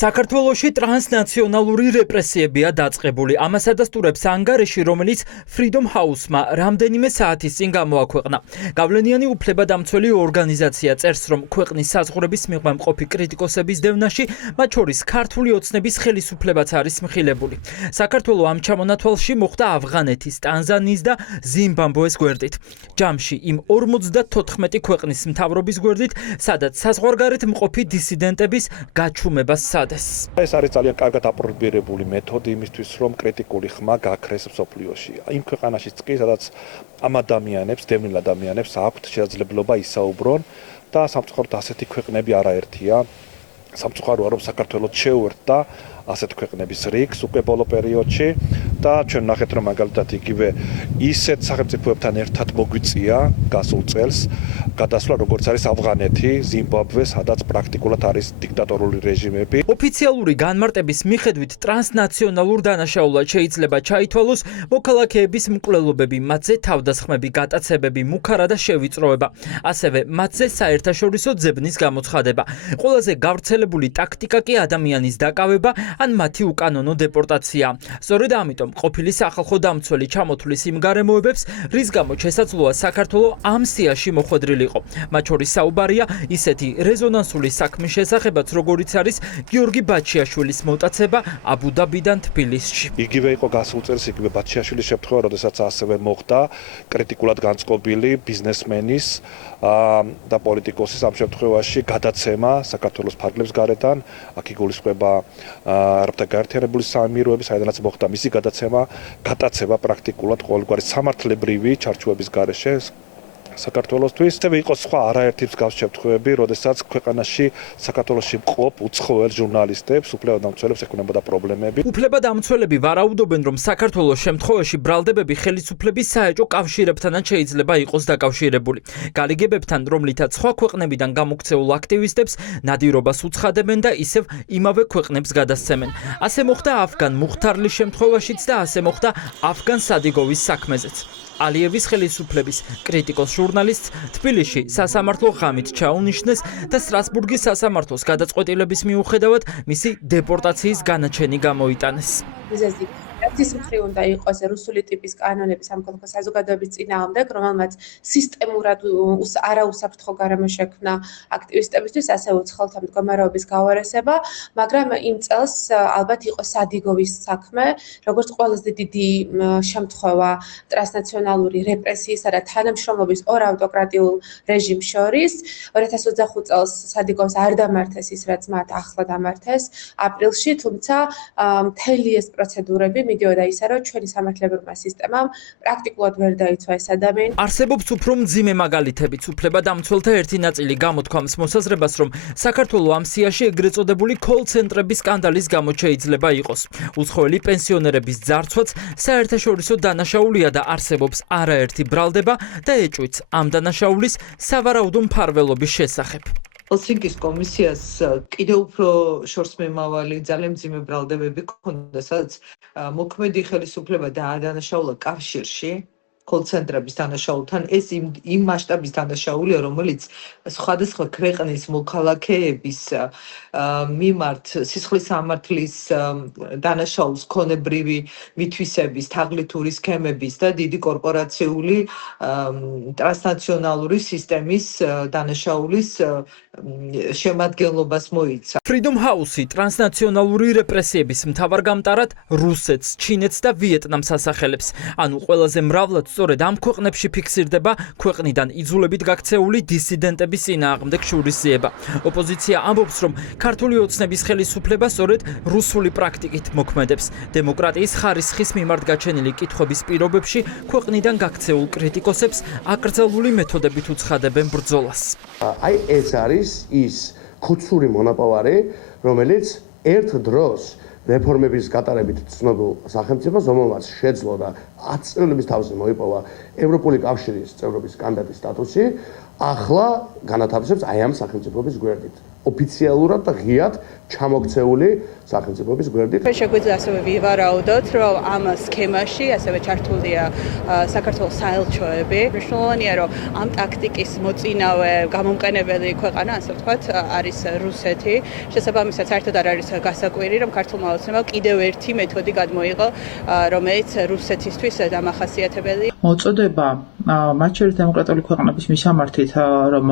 საქართველოში ტრანსნაციონალური რეპრესიებია დაწყებული. ამას ადასტურებს ანგარიში, რომელიც Freedom House-მა რამდენიმე საათის წინ გამოაქვეყნა. გავლენიანი უფლებადამცველი ორგანიზაცია წერს, რომ ქვეყნის საზღვრების მიღმა მყოფი კრიტიკოსების დევნაში, მათ შორის ქართული ოცნების ხელისუფლებაც არის მხილებული. საქართველო ამ ჩამონათვალში მოხვდა ავღანეთის, ტანზანიის და ზიმბაბვეს გვერდით. ჯამში იმ 54 ქვეყნის მთავრობის გვერდით, სადაც საზღვარგარეთ მყოფი დისიდენტების გაჩუმებას ეს არის ძალიან კარგად აპრობირებული მეთოდი იმისთვის, რომ კრიტიკული ხმა გაქრეს მსოფლიოში. იმ ქვეყანაშიც კი, სადაც ამ ადამიანებს, დევნილ ადამიანებს აქვთ შესაძლებლობა ისაუბრონ და სამწუხაროდ ასეთი ქვეყნები არაერთია. სამწუხაროა, რომ საქართველოს შეუერთდა ასეთ ქვეყნების რიგს უკვე ბოლო პერიოდში და ჩვენ ნახეთ, რომ მაგალითად იგივე ისეთ სახელმწიფოებთან ერთად მოგვიწია გასულ წელს გადასვლა, როგორც არის ავღანეთი, ზიმბაბვე, სადაც პრაქტიკულად არის დიქტატორული რეჟიმები. ოფიციალური განმარტების მიხედვით ტრანსნაციონალურ დანაშაულად შეიძლება ჩაითვალოს მოქალაქეების მკვლელობები, მათზე თავდასხმები, გატაცებები, მუქარა და შევიწროება, ასევე მათზე საერთაშორისო ძებნის გამოცხადება. ყველაზე გავრცელებული ტაქტიკა კი ადამიანის დაკავება ან მათი უკანონო დეპორტაცია. სწორედ ამიტომ ყოფილი სახალხო დამცველი ჩამოთვლის იმ გარემოებებს, რის გამო შესაძლოა საქართველო ამ სიაში მოხვედრილიყო. მათ შორის საუბარია ისეთი რეზონანსული საქმის შესახებაც, როგორიც არის გიორგი ბაჩიაშვილის მოტაცება აბუ-დაბიდან თბილისში. იგივე იყო გასულ წელს იგივე ბაჩიაშვილის შემთხვევა, როდესაც ასევე მოხდა კრიტიკულად განწყობილი ბიზნესმენის და პოლიტიკოსის ამ შემთხვევაში გადაცემა საქართველოს ფარგლებს გარედან. აქ იგულისხმება არაბთა გაერთიანებული საამიროები, საიდანაც მოხდა მისი გადაცემა პრაქტიკულად ყოველგვარი სამართლებრივი ჩარჩოების გარეშე საქართველოსთვის. ასევე იყო სხვა არაერთი მსგავს შემთხვევები, როდესაც ქვეყანაში საქართველოში მყოფ უცხოელ ჟურნალისტებს, უფლებადამცველებს ექნებოდა პრობლემები. უფლებადამცველები ვარაუდობენ, რომ საქართველოს შემთხვევაში ბრალდებები ხელისუფლების საეჭო კავშირებთანაც შეიძლება იყოს დაკავშირებული. გარიგებებთან, რომლითაც სხვა ქვეყნებიდან გამოქცეულ აქტივისტებს ნადირობას უცხადებენ და ისევ იმავე ქვეყნებს გადასცემენ. ასე მოხდა αφგან მუხთარლის შემთხვევაშიც და ასე მოხდა αφგან სადიგოვის საქმეზეც. ალიევის ხელისუფლების კრიტიკოს ჟურნალისტს თბილისში სასამართლო ღამით ჩაუნიშნეს და სტრასბურგის სასამართლოს გადაწყვეტილების მიუხედავად მისი დეპორტაციის განაჩენი გამოიტანეს. ის მხრივ უნდა იყოს რუსული ტიპის კანონები სამხელმოქმედო საზოგადოების წინააღმდეგ, რომელმაც სისტემურად არაუსაფრთხო გარემო შექმნა აქტივისტებისთვის, ასე უცხოელთა მდგომარეობის გავარესება, მაგრამ იმ წელს ალბათ იყო სადიგოვის საქმე, როგორც ყველაზე დიდი შემთხვევა ტრანსნაციონალური რეპრესიისა და თანამშრომლობის ორ ავტოკრატიულ რეჟიმს შორის. 2025 წელს სადიგოვს არ დამართეს ის, რაც მათ ახლა დამართეს აპრილში, თუმცა მთელი ეს პროცედურები მიდიოდა ისე, რომ ჩვენი სამართლებრივმა სისტემამ პრაქტიკულად ვერ დაიცვა ეს ადამიანი. არსებობს უფრო მძიმე მაგალითებიც. უფლებადამცველთა ერთი ნაწილი გამოთქვამს მოსაზრებას, რომ საქართველო ამ სიაში ეგრეთ წოდებული კოლ-ცენტრების სკანდალის გამო შეიძლება იყოს. უცხოელი პენსიონერების ძარცვაც საერთაშორისო დანაშაულია და არსებობს არაერთი ბრალდება და ეჭვიც ამ დანაშაულის სავარაუდო მფარველობის შესახებ. ჰელსინკის კომისიას კიდევ უფრო შორსმემავალი ძალიან მძიმე ბრალდებები ჰქონდა, სადაც მოქმედი ხელისუფლება დაადანაშაულა კავშირში კოლ-ცენტრების დანაშაულთან. ეს იმ მასშტაბის დანაშაულია, რომელიც სხვადასხვა ქვეყნის მოქალაქეების მიმართ სისხლის სამართლის დანაშაულს, ქონებრივი მითვისების, თაღლითური სქემების და დიდი კორპორაციული ტრანსნაციონალური სისტემის დანაშაულის შემადგენლობას მოიცა. Freedom House-ი ტრანსნაციონალური რეპრესიების მთავარ გამტარად რუსეთს, ჩინეთს და ვიეტნამს ასახელებს. ანუ ყველაზე მრავლად სწორედ ამ ქვეყნებში ფიქსირდება ქვეყნიდან იძულებით გაქცეული დისიდენტების წინააღმდეგ შურისძიება. ოპოზიცია ამბობს, რომ ქართული ოცნების ხელისუფლება სწორედ რუსული პრაქტიკით მოქმედებს. დემოკრატიის ხარისხის მიმართ გაჩენილი კითხვების პირობებში ქვეყნიდან გაქცეულ კრიტიკოსებს აკრძალული მეთოდებით უცხადებენ ბრძოლას. აი ეს არის ის ხუცური მონაპოვარი, რომელიც ერთ დროს რეფორმების გატარებით ცნობილ სახელმწიფოს, რომელმაც შეძლო და 10 წლების თავზე მოიპოვა ევროპული კავშირის წევრობის კანდიდატის სტატუსი, ახლა განათავსებს აი ამ სახელმწიფოების გვერდით. ოფიციალურად და ღიად ჩამოქცეული სახელმწიფოების გვერდით. შეგვიძლია ასევე ვივარაუდოთ, რომ ამ სქემაში ასევე ჩართულია საქართველოს საელჩოები. მნიშვნელოვანია, რომ ამ ტაქტიკის მოწინავე გამომყენებელი ქვეყანა, ასე ვთქვათ, არის რუსეთი. შესაბამისად, საერთოდ არ არის გასაკვირი, რომ ქართულმა ოცნებამ კიდევ ერთი მეთოდი გადმოიღო, რომელიც რუსეთისთვის დამახასიათებელია. მოწოდება მათ შორის დემოკრატიული ქვეყნების მისამართით, რომ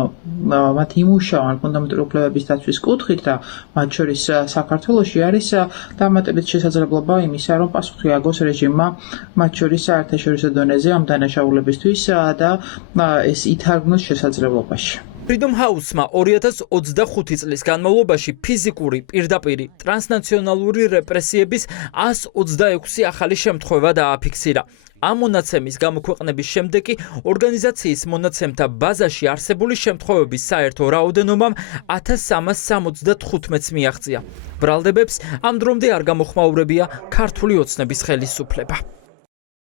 მათ იმუშავონ ფუნდამენტური უფლებების დაცვის კუთხით და მათ შორის საქართველოში არის დამატებით შესაძლებლობა იმისა, რომ პასუხი აგოს რეჟიმმა მათ შორის საერთაშორისო დონეზე ამ დანაშაულებისთვის და ეს ითარგმნოს შესაძლებლობაში. Freedom House-მა 2025 წლის განმავლობაში ფიზიკური, პირდაპირი, ტრანსნაციონალური რეპრესიების 126 ახალი შემთხვევა დააფიქსირა. ამ მონაცემის გამოქვეყნების შემდეგ კი ორგანიზაციის მონაცემთა ბაზაში არსებული შემთხვევების საერთო რაოდენობამ 1375-ს მიაღწია. ბრალდებებს ამ დრომდე არ გამოხმაურებია ქართული ოცნების ხელისუფლება.